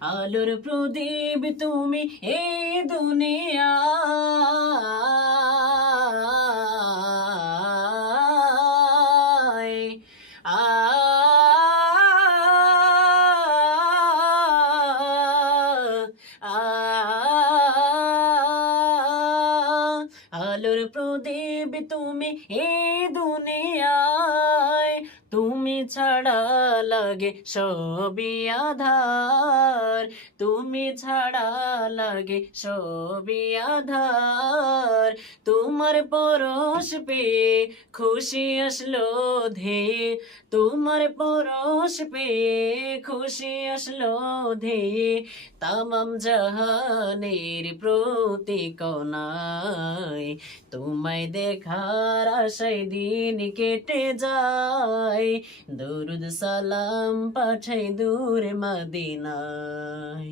আলোর প্রদীপ তুমি এই দুনিয়ায়। আ আলোর প্রদীপ তুমি এই দুনিয়ায়, তুমি ছাড়া লাগে সবই আধার, তুমি ছাড়া লাগে সবই আধার। তোমার পরশ পেয়ে খুশি আসলো ধেয়ে, তোমার পরশ পেয়ে খুশি আসলো ধেয়ে, তামাম জাহানের প্রতি কণায়। তোমায় দেখার আশায় দিন কেটে যায়, দরুদ সালাম পাঠাই দূরে মদিনায়।